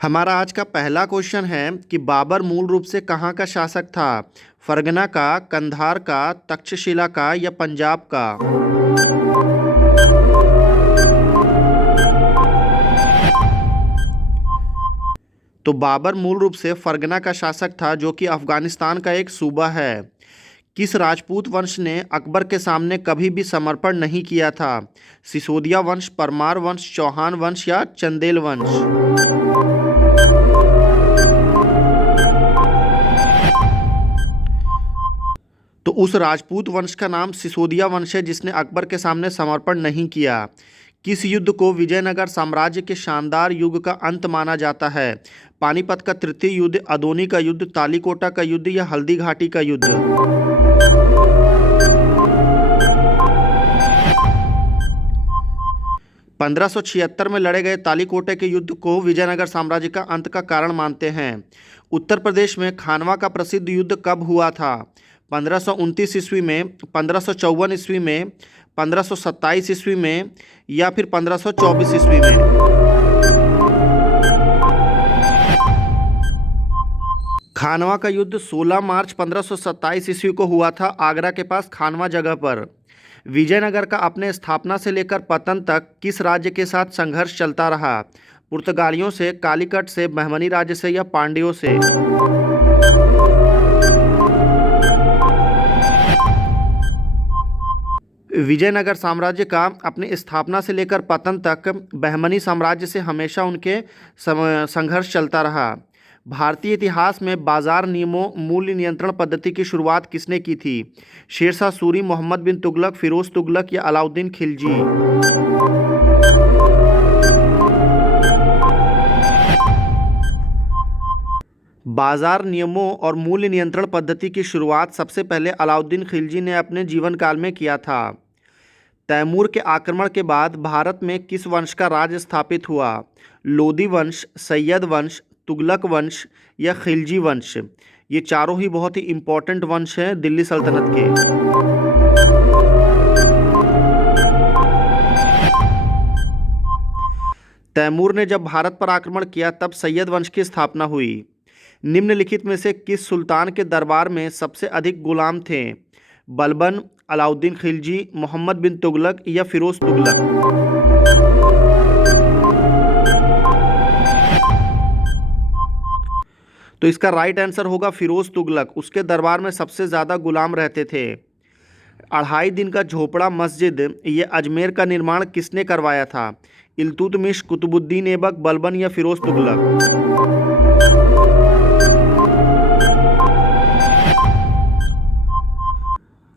हमारा आज का पहला क्वेश्चन है कि बाबर मूल रूप से कहाँ का शासक था। फरगना का, कंधार का, तक्षशिला का या पंजाब का। तो बाबर मूल रूप से फरगना का शासक था, जो कि अफगानिस्तान का एक सूबा है। किस राजपूत वंश ने अकबर के सामने कभी भी समर्पण नहीं किया था। सिसोदिया वंश, परमार वंश, चौहान वंश या चंदेल वंश। तो उस राजपूत वंश का नाम सिसोदिया वंश है, जिसने अकबर के सामने समर्पण नहीं किया। किस युद्ध को विजयनगर साम्राज्य के शानदार युग का अंत माना जाता है। पानीपत का तृतीय युद्ध, अदोनी का युद्ध, तालीकोटा का युद्ध या हल्दी घाटी का युद्ध। 1576 में लड़े गए तालीकोटे के युद्ध को विजयनगर साम्राज्य का अंत का कारण मानते हैं। उत्तर प्रदेश में खानवा का प्रसिद्ध युद्ध कब हुआ था। 1529 ईस्वी में, 1554 ईस्वी में, 1527 ईस्वी में या फिर 1524 ईस्वी में। खानवा का युद्ध 16 मार्च 1527 ईस्वी को हुआ था, आगरा के पास खानवा जगह पर। विजयनगर का अपने स्थापना से लेकर पतन तक किस राज्य के साथ संघर्ष चलता रहा। पुर्तगालियों से, कालीकट से, बहमनी राज्य से या पांड्यों से। विजयनगर साम्राज्य का अपने स्थापना से लेकर पतन तक बहमनी साम्राज्य से हमेशा उनके संघर्ष चलता रहा। भारतीय इतिहास में बाजार नियमों मूल्य नियंत्रण पद्धति की शुरुआत किसने की थी। शेरशाह सूरी, मोहम्मद बिन तुगलक, फिरोज तुगलक या अलाउद्दीन खिलजी। बाजार नियमों और मूल्य नियंत्रण पद्धति की शुरुआत सबसे पहले अलाउद्दीन खिलजी ने अपने जीवन काल में किया था। तैमूर के आक्रमण के बाद भारत में किस वंश का राज स्थापित हुआ। लोदी वंश, सैयद वंश, तुगलक वंश या खिलजी वंश। ये चारों ही बहुत ही इम्पोर्टेंट वंश हैं दिल्ली सल्तनत के। तैमूर ने जब भारत पर आक्रमण किया तब सैयद वंश की स्थापना हुई। निम्नलिखित में से किस सुल्तान के दरबार में सबसे अधिक गुलाम थे। बलबन, अलाउद्दीन खिलजी, मोहम्मद बिन तुगलक या फिरोज तुगलक। तो इसका राइट आंसर होगा फिरोज तुगलक। उसके दरबार में सबसे ज़्यादा गुलाम रहते थे। 2.5 दिन का झोपड़ा मस्जिद ये अजमेर का निर्माण किसने करवाया था। इल्तुतमिश, कुतुबुद्दीन ऐबक, बलबन या फिरोज तुगलक।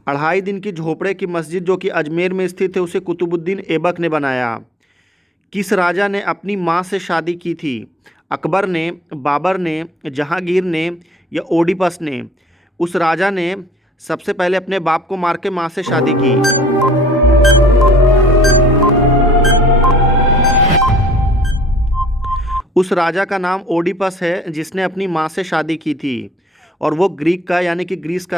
अढ़ाई दिन की झोपड़े की मस्जिद जो कि अजमेर में स्थित है, उसे कुतुबुद्दीन ऐबक ने बनाया। किस राजा ने अपनी माँ से शादी की थी। अकबर ने, बाबर ने, जहांगीर ने या ओडिपस ने। उस राजा ने सबसे पहले अपने बाप को मार के माँ से शादी की। उस राजा का नाम ओडिपस है, जिसने अपनी माँ से शादी की थी और वो ग्रीक का यानी कि ग्रीस का